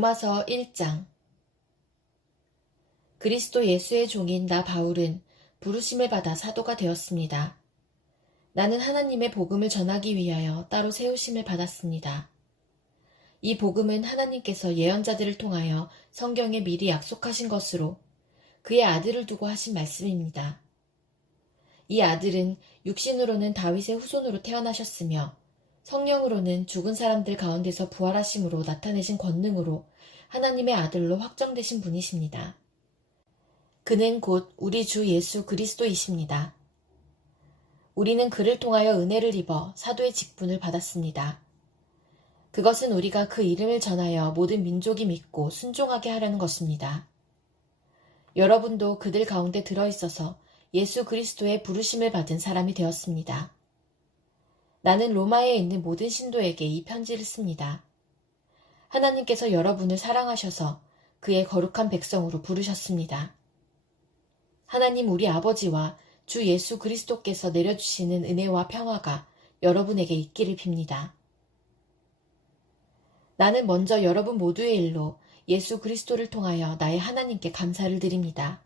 로마서 1장. 그리스도 예수의 종인 나 바울은 부르심을 받아 사도가 되었습니다. 나는 하나님의 복음을 전하기 위하여 따로 세우심을 받았습니다. 이 복음은 하나님께서 예언자들을 통하여 성경에 미리 약속하신 것으로 그의 아들을 두고 하신 말씀입니다. 이 아들은 육신으로는 다윗의 후손으로 태어나셨으며 성령으로는 죽은 사람들 가운데서 부활하심으로 나타내신 권능으로 하나님의 아들로 확정되신 분이십니다. 그는 곧 우리 주 예수 그리스도이십니다. 우리는 그를 통하여 은혜를 입어 사도의 직분을 받았습니다. 그것은 우리가 그 이름을 전하여 모든 민족이 믿고 순종하게 하려는 것입니다. 여러분도 그들 가운데 들어있어서 예수 그리스도의 부르심을 받은 사람이 되었습니다. 나는 로마에 있는 모든 신도에게 이 편지를 씁니다. 하나님께서 여러분을 사랑하셔서 그의 거룩한 백성으로 부르셨습니다. 하나님 우리 아버지와 주 예수 그리스도께서 내려주시는 은혜와 평화가 여러분에게 있기를 빕니다. 나는 먼저 여러분 모두의 일로 예수 그리스도를 통하여 나의 하나님께 감사를 드립니다.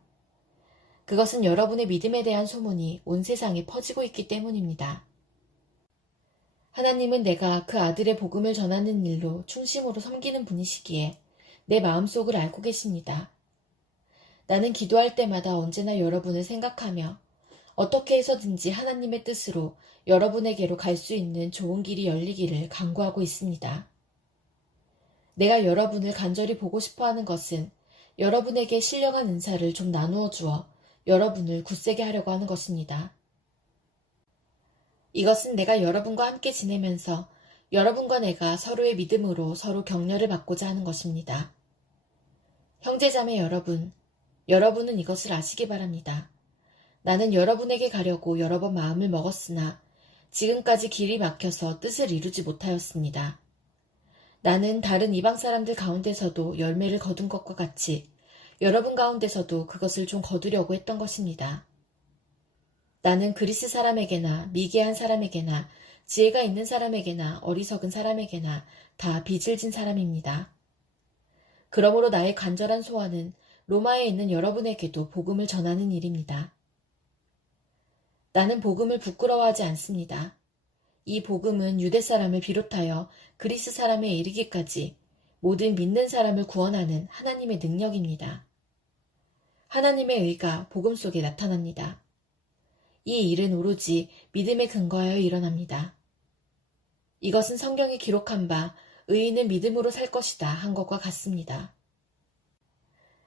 그것은 여러분의 믿음에 대한 소문이 온 세상에 퍼지고 있기 때문입니다. 하나님은 내가 그 아들의 복음을 전하는 일로 충심으로 섬기는 분이시기에 내 마음속을 알고 계십니다. 나는 기도할 때마다 언제나 여러분을 생각하며 어떻게 해서든지 하나님의 뜻으로 여러분에게로 갈 수 있는 좋은 길이 열리기를 간구하고 있습니다. 내가 여러분을 간절히 보고 싶어 하는 것은 여러분에게 신령한 은사를 좀 나누어 주어 여러분을 굳세게 하려고 하는 것입니다. 이것은 내가 여러분과 함께 지내면서 여러분과 내가 서로의 믿음으로 서로 격려를 받고자 하는 것입니다. 형제자매 여러분, 여러분은 이것을 아시기 바랍니다. 나는 여러분에게 가려고 여러 번 마음을 먹었으나 지금까지 길이 막혀서 뜻을 이루지 못하였습니다. 나는 다른 이방 사람들 가운데서도 열매를 거둔 것과 같이 여러분 가운데서도 그것을 좀 거두려고 했던 것입니다. 나는 그리스 사람에게나 미개한 사람에게나 지혜가 있는 사람에게나 어리석은 사람에게나 다 빚을 진 사람입니다. 그러므로 나의 간절한 소원은 로마에 있는 여러분에게도 복음을 전하는 일입니다. 나는 복음을 부끄러워하지 않습니다. 이 복음은 유대 사람을 비롯하여 그리스 사람에 이르기까지 모든 믿는 사람을 구원하는 하나님의 능력입니다. 하나님의 의가 복음 속에 나타납니다. 이 일은 오로지 믿음에 근거하여 일어납니다. 이것은 성경에 기록한 바 의인은 믿음으로 살 것이다 한 것과 같습니다.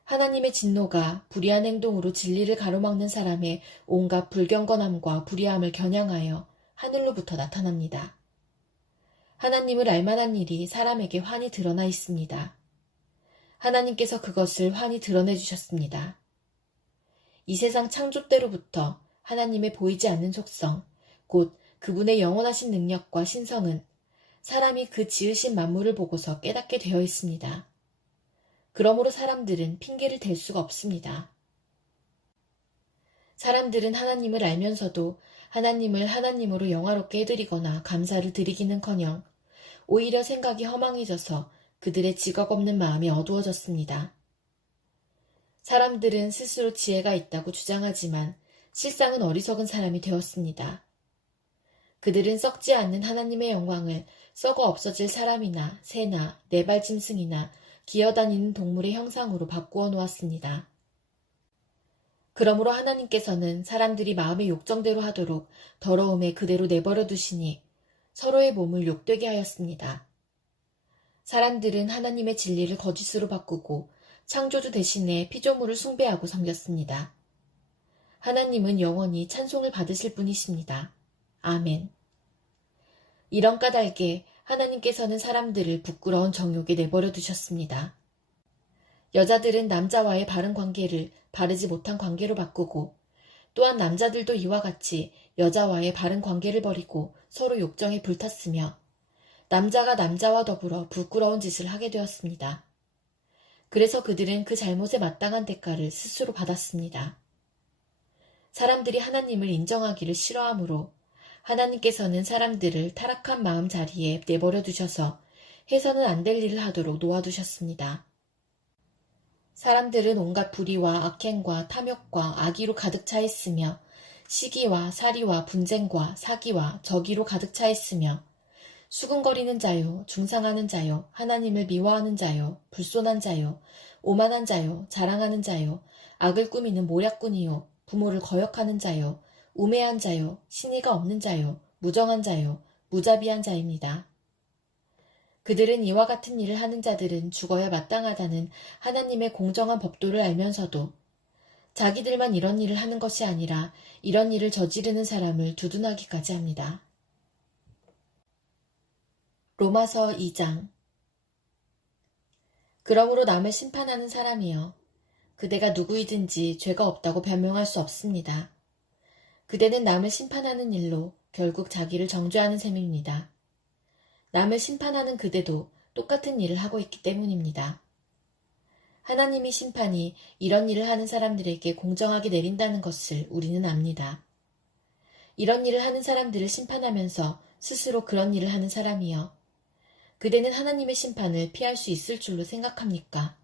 하나님의 진노가 불의한 행동으로 진리를 가로막는 사람의 온갖 불경건함과 불의함을 겨냥하여 하늘로부터 나타납니다. 하나님을 알만한 일이 사람에게 환히 드러나 있습니다. 하나님께서 그것을 환히 드러내 주셨습니다. 이 세상 창조 때로부터 하나님의 보이지 않는 속성, 곧 그분의 영원하신 능력과 신성은 사람이 그 지으신 만물을 보고서 깨닫게 되어 있습니다. 그러므로 사람들은 핑계를 댈 수가 없습니다. 사람들은 하나님을 알면서도 하나님을 하나님으로 영화롭게 해드리거나 감사를 드리기는커녕 오히려 생각이 허망해져서 그들의 지각 없는 마음이 어두워졌습니다. 사람들은 스스로 지혜가 있다고 주장하지만 실상은 어리석은 사람이 되었습니다. 그들은 썩지 않는 하나님의 영광을 썩어 없어질 사람이나 새나 네발 짐승이나 기어다니는 동물의 형상으로 바꾸어 놓았습니다. 그러므로 하나님께서는 사람들이 마음의 욕정대로 하도록 더러움에 그대로 내버려 두시니 서로의 몸을 욕되게 하였습니다. 사람들은 하나님의 진리를 거짓으로 바꾸고 창조주 대신에 피조물을 숭배하고 섬겼습니다. 하나님은 영원히 찬송을 받으실 분이십니다. 아멘. 이런 까닭에 하나님께서는 사람들을 부끄러운 정욕에 내버려 두셨습니다. 여자들은 남자와의 바른 관계를 바르지 못한 관계로 바꾸고 또한 남자들도 이와 같이 여자와의 바른 관계를 버리고 서로 욕정에 불탔으며 남자가 남자와 더불어 부끄러운 짓을 하게 되었습니다. 그래서 그들은 그 잘못에 마땅한 대가를 스스로 받았습니다. 사람들이 하나님을 인정하기를 싫어하므로 하나님께서는 사람들을 타락한 마음 자리에 내버려 두셔서 해서는 안 될 일을 하도록 놓아두셨습니다. 사람들은 온갖 불의와 악행과 탐욕과 악의로 가득 차 있으며 시기와 살이와 분쟁과 사기와 적의로 가득 차 있으며 수군거리는 자요, 중상하는 자요, 하나님을 미워하는 자요, 불손한 자요, 오만한 자요, 자랑하는 자요, 악을 꾸미는 모략꾼이요, 부모를 거역하는 자요, 우매한 자요, 신의가 없는 자요, 무정한 자요, 무자비한 자입니다. 그들은 이와 같은 일을 하는 자들은 죽어야 마땅하다는 하나님의 공정한 법도를 알면서도 자기들만 이런 일을 하는 것이 아니라 이런 일을 저지르는 사람을 두둔하기까지 합니다. 로마서 2장. 그러므로 남을 심판하는 사람이여, 그대가 누구이든지 죄가 없다고 변명할 수 없습니다. 그대는 남을 심판하는 일로 결국 자기를 정죄하는 셈입니다. 남을 심판하는 그대도 똑같은 일을 하고 있기 때문입니다. 하나님이 심판이 이런 일을 하는 사람들에게 공정하게 내린다는 것을 우리는 압니다. 이런 일을 하는 사람들을 심판하면서 스스로 그런 일을 하는 사람이여, 그대는 하나님의 심판을 피할 수 있을 줄로 생각합니까?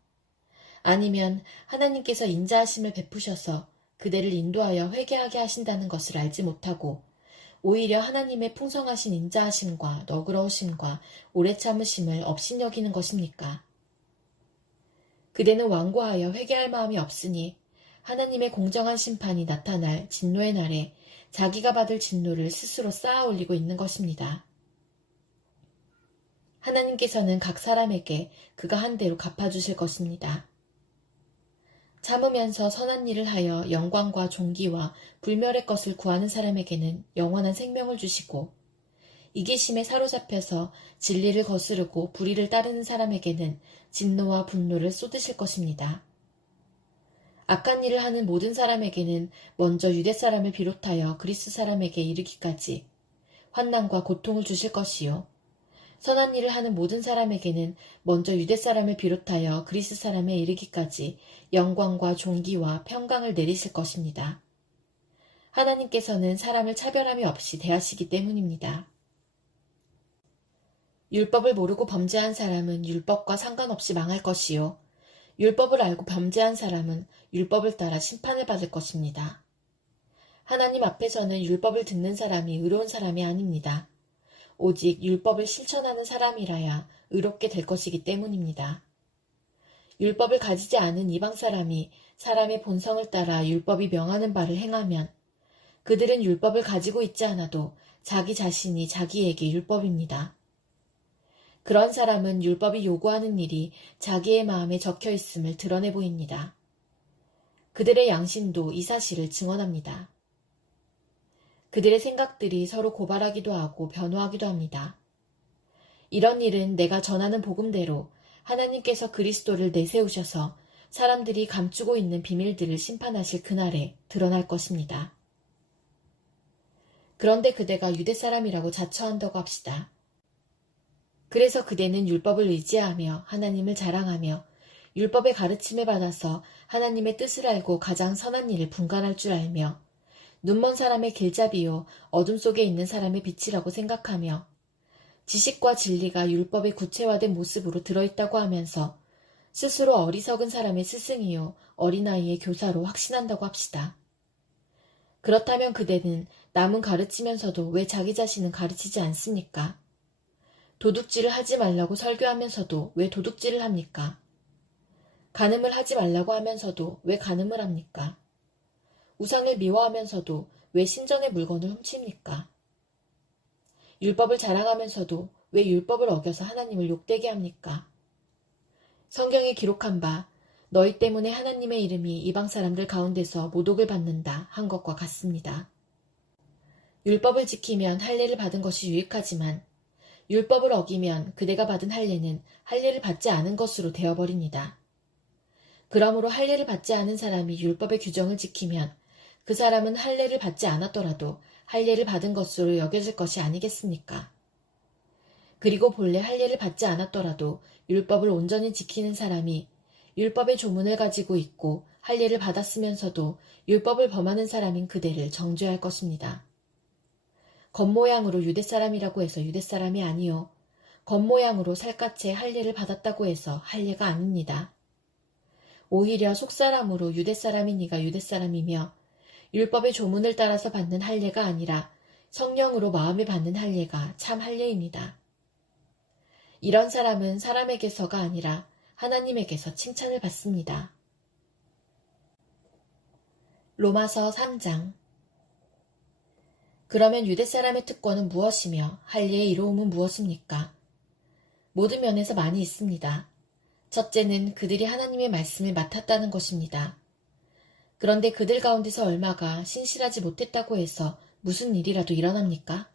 아니면 하나님께서 인자하심을 베푸셔서 그대를 인도하여 회개하게 하신다는 것을 알지 못하고 오히려 하나님의 풍성하신 인자하심과 너그러우심과 오래 참으심을 업신여기는 것입니까? 그대는 완고하여 회개할 마음이 없으니 하나님의 공정한 심판이 나타날 진노의 날에 자기가 받을 진노를 스스로 쌓아 올리고 있는 것입니다. 하나님께서는 각 사람에게 그가 한 대로 갚아주실 것입니다. 참으면서 선한 일을 하여 영광과 존귀와 불멸의 것을 구하는 사람에게는 영원한 생명을 주시고, 이기심에 사로잡혀서 진리를 거스르고 불의를 따르는 사람에게는 진노와 분노를 쏟으실 것입니다. 악한 일을 하는 모든 사람에게는 먼저 유대 사람을 비롯하여 그리스 사람에게 이르기까지 환난과 고통을 주실 것이요, 선한 일을 하는 모든 사람에게는 먼저 유대 사람을 비롯하여 그리스 사람에 이르기까지 영광과 존귀와 평강을 내리실 것입니다. 하나님께서는 사람을 차별함이 없이 대하시기 때문입니다. 율법을 모르고 범죄한 사람은 율법과 상관없이 망할 것이요, 율법을 알고 범죄한 사람은 율법을 따라 심판을 받을 것입니다. 하나님 앞에서는 율법을 듣는 사람이 의로운 사람이 아닙니다. 오직 율법을 실천하는 사람이라야 의롭게 될 것이기 때문입니다. 율법을 가지지 않은 이방 사람이 사람의 본성을 따라 율법이 명하는 바를 행하면 그들은 율법을 가지고 있지 않아도 자기 자신이 자기에게 율법입니다. 그런 사람은 율법이 요구하는 일이 자기의 마음에 적혀 있음을 드러내 보입니다. 그들의 양심도 이 사실을 증언합니다. 그들의 생각들이 서로 고발하기도 하고 변호하기도 합니다. 이런 일은 내가 전하는 복음대로 하나님께서 그리스도를 내세우셔서 사람들이 감추고 있는 비밀들을 심판하실 그날에 드러날 것입니다. 그런데 그대가 유대 사람이라고 자처한다고 합시다. 그래서 그대는 율법을 의지하며 하나님을 자랑하며 율법의 가르침을 받아서 하나님의 뜻을 알고 가장 선한 일을 분간할 줄 알며 눈먼 사람의 길잡이요 어둠 속에 있는 사람의 빛이라고 생각하며 지식과 진리가 율법의 구체화된 모습으로 들어있다고 하면서 스스로 어리석은 사람의 스승이요 어린아이의 교사로 확신한다고 합시다. 그렇다면 그대는 남은 가르치면서도 왜 자기 자신은 가르치지 않습니까? 도둑질을 하지 말라고 설교하면서도 왜 도둑질을 합니까? 간음을 하지 말라고 하면서도 왜 간음을 합니까? 우상을 미워하면서도 왜 신전의 물건을 훔칩니까? 율법을 자랑하면서도 왜 율법을 어겨서 하나님을 욕되게 합니까? 성경에 기록한 바 너희 때문에 하나님의 이름이 이방 사람들 가운데서 모독을 받는다 한 것과 같습니다. 율법을 지키면 할례를 받은 것이 유익하지만 율법을 어기면 그대가 받은 할례는 할례를 받지 않은 것으로 되어버립니다. 그러므로 할례를 받지 않은 사람이 율법의 규정을 지키면 그 사람은 할례를 받지 않았더라도 할례를 받은 것으로 여겨질 것이 아니겠습니까? 그리고 본래 할례를 받지 않았더라도 율법을 온전히 지키는 사람이 율법의 조문을 가지고 있고 할례를 받았으면서도 율법을 범하는 사람인 그대를 정죄할 것입니다. 겉모양으로 유대 사람이라고 해서 유대 사람이 아니요 겉모양으로 살갗의 할례를 받았다고 해서 할례가 아닙니다. 오히려 속사람으로 유대사람이니가 유대사람이며 율법의 조문을 따라서 받는 할례가 아니라 성령으로 마음에 받는 할례가 참 할례입니다. 이런 사람은 사람에게서가 아니라 하나님에게서 칭찬을 받습니다. 로마서 3장. 그러면 유대사람의 특권은 무엇이며 할례의 이로움은 무엇입니까? 모든 면에서 많이 있습니다. 첫째는 그들이 하나님의 말씀을 맡았다는 것입니다. 그런데 그들 가운데서 얼마가 신실하지 못했다고 해서 무슨 일이라도 일어납니까?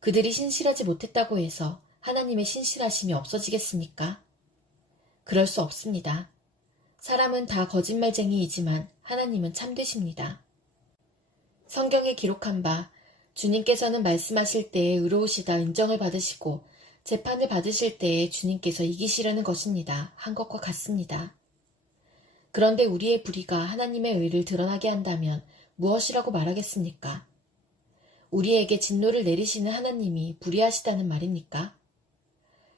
그들이 신실하지 못했다고 해서 하나님의 신실하심이 없어지겠습니까? 그럴 수 없습니다. 사람은 다 거짓말쟁이이지만 하나님은 참되십니다. 성경에 기록한 바 주님께서는 말씀하실 때에 의로우시다 인정을 받으시고 재판을 받으실 때에 주님께서 이기시려는 것입니다. 한 것과 같습니다. 그런데 우리의 불의가 하나님의 의를 드러나게 한다면 무엇이라고 말하겠습니까? 우리에게 진노를 내리시는 하나님이 불의하시다는 말입니까?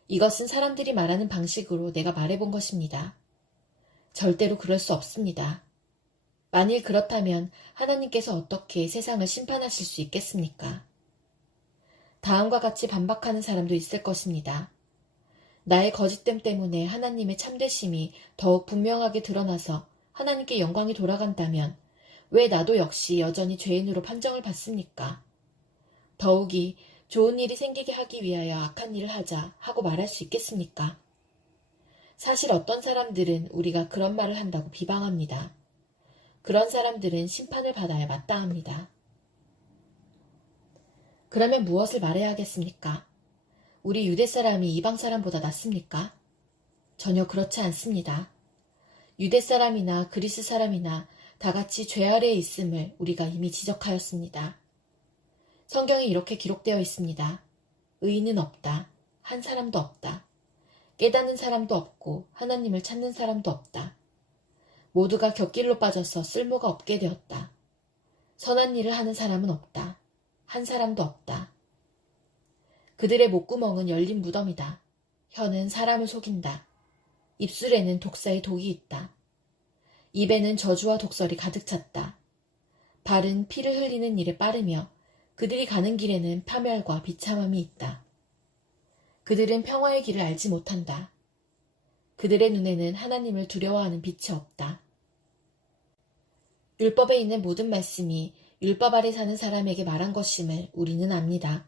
이것은 사람들이 말하는 방식으로 내가 말해본 것입니다. 절대로 그럴 수 없습니다. 만일 그렇다면 하나님께서 어떻게 세상을 심판하실 수 있겠습니까? 다음과 같이 반박하는 사람도 있을 것입니다. 나의 거짓됨 때문에 하나님의 참되심이 더욱 분명하게 드러나서 하나님께 영광이 돌아간다면 왜 나도 역시 여전히 죄인으로 판정을 받습니까? 더욱이 좋은 일이 생기게 하기 위하여 악한 일을 하자 하고 말할 수 있겠습니까? 사실 어떤 사람들은 우리가 그런 말을 한다고 비방합니다. 그런 사람들은 심판을 받아야 마땅합니다. 그러면 무엇을 말해야 하겠습니까? 우리 유대 사람이 이방 사람보다 낫습니까? 전혀 그렇지 않습니다. 유대 사람이나 그리스 사람이나 다 같이 죄 아래에 있음을 우리가 이미 지적하였습니다. 성경에 이렇게 기록되어 있습니다. 의인은 없다. 한 사람도 없다. 깨닫는 사람도 없고 하나님을 찾는 사람도 없다. 모두가 곁길로 빠져서 쓸모가 없게 되었다. 선한 일을 하는 사람은 없다. 한 사람도 없다. 그들의 목구멍은 열린 무덤이다. 혀는 사람을 속인다. 입술에는 독사의 독이 있다. 입에는 저주와 독설이 가득 찼다. 발은 피를 흘리는 일에 빠르며 그들이 가는 길에는 파멸과 비참함이 있다. 그들은 평화의 길을 알지 못한다. 그들의 눈에는 하나님을 두려워하는 빛이 없다. 율법에 있는 모든 말씀이 율법 아래 사는 사람에게 말한 것임을 우리는 압니다.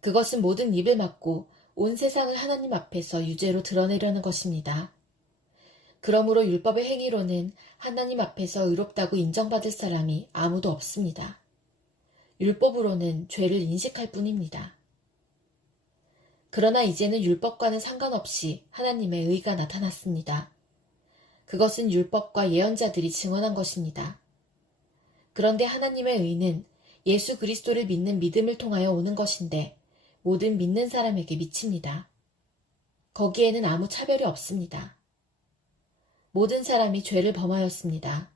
그것은 모든 입을 막고 온 세상을 하나님 앞에서 유죄로 드러내려는 것입니다. 그러므로 율법의 행위로는 하나님 앞에서 의롭다고 인정받을 사람이 아무도 없습니다. 율법으로는 죄를 인식할 뿐입니다. 그러나 이제는 율법과는 상관없이 하나님의 의가 나타났습니다. 그것은 율법과 예언자들이 증언한 것입니다. 그런데 하나님의 의는 예수 그리스도를 믿는 믿음을 통하여 오는 것인데 모든 믿는 사람에게 미칩니다. 거기에는 아무 차별이 없습니다. 모든 사람이 죄를 범하였습니다.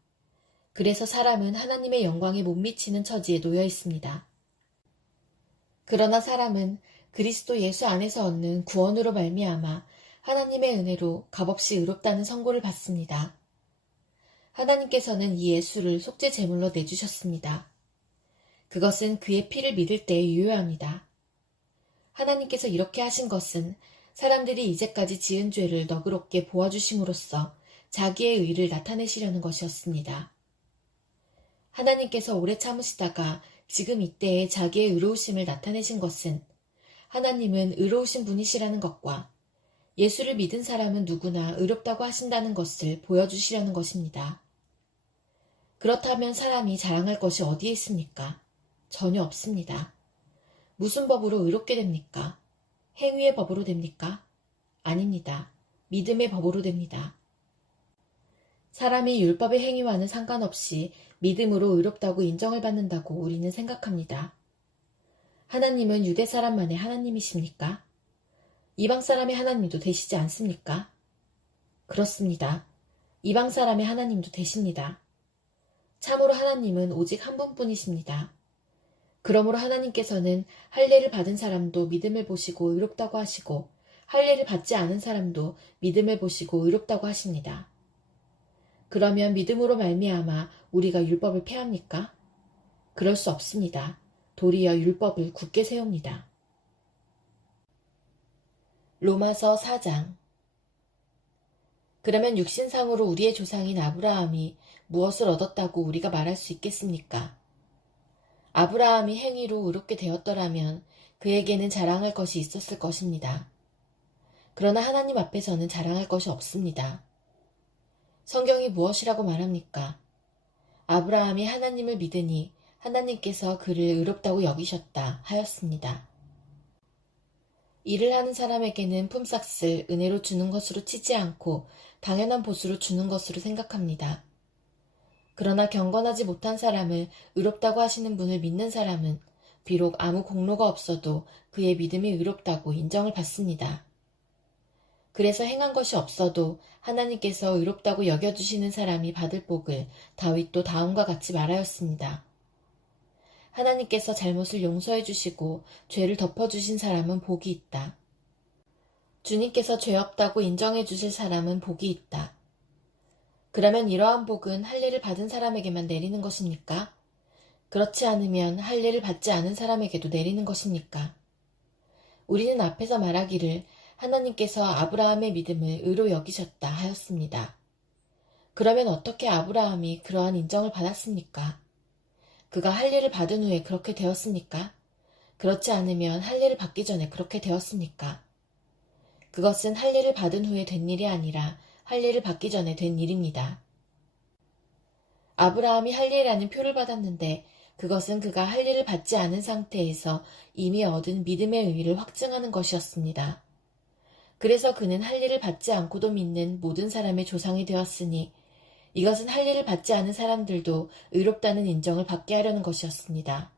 그래서 사람은 하나님의 영광에 못 미치는 처지에 놓여 있습니다. 그러나 사람은 그리스도 예수 안에서 얻는 구원으로 말미암아 하나님의 은혜로 값없이 의롭다는 선고를 받습니다. 하나님께서는 이 예수를 속죄 제물로 내주셨습니다. 그것은 그의 피를 믿을 때에 유효합니다. 하나님께서 이렇게 하신 것은 사람들이 이제까지 지은 죄를 너그럽게 보아주심으로써 자기의 의를 나타내시려는 것이었습니다. 하나님께서 오래 참으시다가 지금 이때에 자기의 의로우심을 나타내신 것은 하나님은 의로우신 분이시라는 것과 예수를 믿은 사람은 누구나 의롭다고 하신다는 것을 보여주시려는 것입니다. 그렇다면 사람이 자랑할 것이 어디에 있습니까? 전혀 없습니다. 무슨 법으로 의롭게 됩니까? 행위의 법으로 됩니까? 아닙니다. 믿음의 법으로 됩니다. 사람이 율법의 행위와는 상관없이 믿음으로 의롭다고 인정을 받는다고 우리는 생각합니다. 하나님은 유대 사람만의 하나님이십니까? 이방 사람의 하나님도 되시지 않습니까? 그렇습니다. 이방 사람의 하나님도 되십니다. 참으로 하나님은 오직 한 분뿐이십니다. 그러므로 하나님께서는 할례를 받은 사람도 믿음을 보시고 의롭다고 하시고 할례를 받지 않은 사람도 믿음을 보시고 의롭다고 하십니다. 그러면 믿음으로 말미암아 우리가 율법을 폐합니까? 그럴 수 없습니다. 도리어 율법을 굳게 세웁니다. 로마서 4장. 그러면 육신상으로 우리의 조상인 아브라함이 무엇을 얻었다고 우리가 말할 수 있겠습니까? 아브라함이 행위로 의롭게 되었더라면 그에게는 자랑할 것이 있었을 것입니다. 그러나 하나님 앞에서는 자랑할 것이 없습니다. 성경이 무엇이라고 말합니까? 아브라함이 하나님을 믿으니 하나님께서 그를 의롭다고 여기셨다 하였습니다. 일을 하는 사람에게는 품삯을 은혜로 주는 것으로 치지 않고 당연한 보수로 주는 것으로 생각합니다. 그러나 경건하지 못한 사람을 의롭다고 하시는 분을 믿는 사람은 비록 아무 공로가 없어도 그의 믿음이 의롭다고 인정을 받습니다. 그래서 행한 것이 없어도 하나님께서 의롭다고 여겨주시는 사람이 받을 복을 다윗도 다음과 같이 말하였습니다. 하나님께서 잘못을 용서해 주시고 죄를 덮어주신 사람은 복이 있다. 주님께서 죄 없다고 인정해 주실 사람은 복이 있다. 그러면 이러한 복은 할례를 받은 사람에게만 내리는 것입니까? 그렇지 않으면 할례를 받지 않은 사람에게도 내리는 것입니까? 우리는 앞에서 말하기를 하나님께서 아브라함의 믿음을 의로 여기셨다 하였습니다. 그러면 어떻게 아브라함이 그러한 인정을 받았습니까? 그가 할례를 받은 후에 그렇게 되었습니까? 그렇지 않으면 할례를 받기 전에 그렇게 되었습니까? 그것은 할례를 받은 후에 된 일이 아니라 할례를 받기 전에 된 일입니다. 아브라함이 할례라는 표를 받았는데 그것은 그가 할례를 받지 않은 상태에서 이미 얻은 믿음의 의의를 확증하는 것이었습니다. 그래서 그는 할례를 받지 않고도 믿는 모든 사람의 조상이 되었으니 이것은 할례를 받지 않은 사람들도 의롭다는 인정을 받게 하려는 것이었습니다.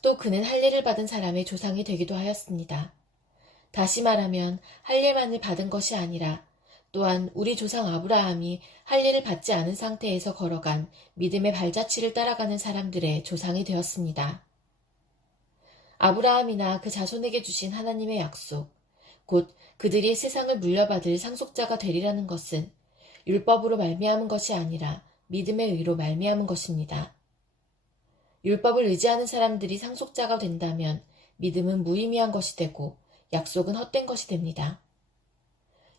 또 그는 할례를 받은 사람의 조상이 되기도 하였습니다. 다시 말하면 할례만을 받은 것이 아니라 또한 우리 조상 아브라함이 할례를 받지 않은 상태에서 걸어간 믿음의 발자취를 따라가는 사람들의 조상이 되었습니다. 아브라함이나 그 자손에게 주신 하나님의 약속, 곧 그들이 세상을 물려받을 상속자가 되리라는 것은 율법으로 말미암은 것이 아니라 믿음의 의로 말미암은 것입니다. 율법을 의지하는 사람들이 상속자가 된다면 믿음은 무의미한 것이 되고 약속은 헛된 것이 됩니다.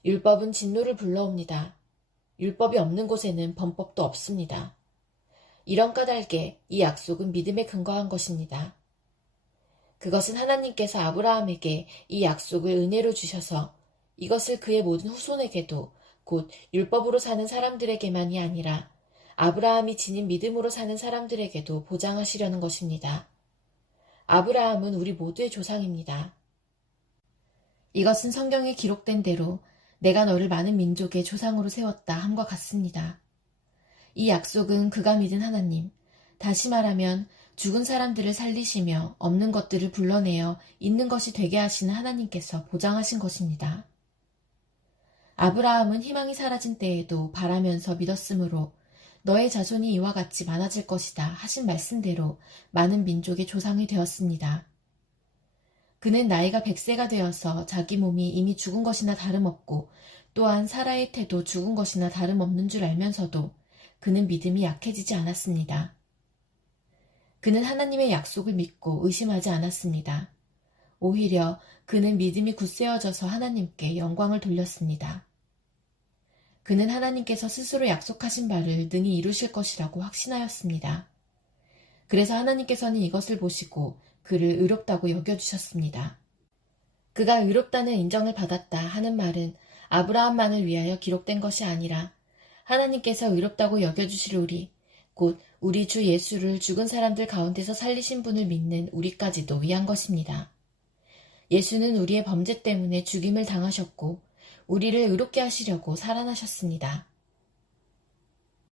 율법은 진노를 불러옵니다. 율법이 없는 곳에는 범법도 없습니다. 이런 까닭에 이 약속은 믿음에 근거한 것입니다. 그것은 하나님께서 아브라함에게 이 약속을 은혜로 주셔서 이것을 그의 모든 후손에게도 곧 율법으로 사는 사람들에게만이 아니라 아브라함이 지닌 믿음으로 사는 사람들에게도 보장하시려는 것입니다. 아브라함은 우리 모두의 조상입니다. 이것은 성경에 기록된 대로 내가 너를 많은 민족의 조상으로 세웠다 함과 같습니다. 이 약속은 그가 믿은 하나님, 다시 말하면 죽은 사람들을 살리시며 없는 것들을 불러내어 있는 것이 되게 하시는 하나님께서 보장하신 것입니다. 아브라함은 희망이 사라진 때에도 바라면서 믿었으므로 너의 자손이 이와 같이 많아질 것이다 하신 말씀대로 많은 민족의 조상이 되었습니다. 그는 나이가 100세가 되어서 자기 몸이 이미 죽은 것이나 다름없고 또한 사라의 태도 죽은 것이나 다름없는 줄 알면서도 그는 믿음이 약해지지 않았습니다. 그는 하나님의 약속을 믿고 의심하지 않았습니다. 오히려 그는 믿음이 굳세어져서 하나님께 영광을 돌렸습니다. 그는 하나님께서 스스로 약속하신 바를 능히 이루실 것이라고 확신하였습니다. 그래서 하나님께서는 이것을 보시고 그를 의롭다고 여겨주셨습니다. 그가 의롭다는 인정을 받았다 하는 말은 아브라함만을 위하여 기록된 것이 아니라 하나님께서 의롭다고 여겨주실 우리, 곧 우리 주 예수를 죽은 사람들 가운데서 살리신 분을 믿는 우리까지도 위한 것입니다. 예수는 우리의 범죄 때문에 죽임을 당하셨고 우리를 의롭게 하시려고 살아나셨습니다.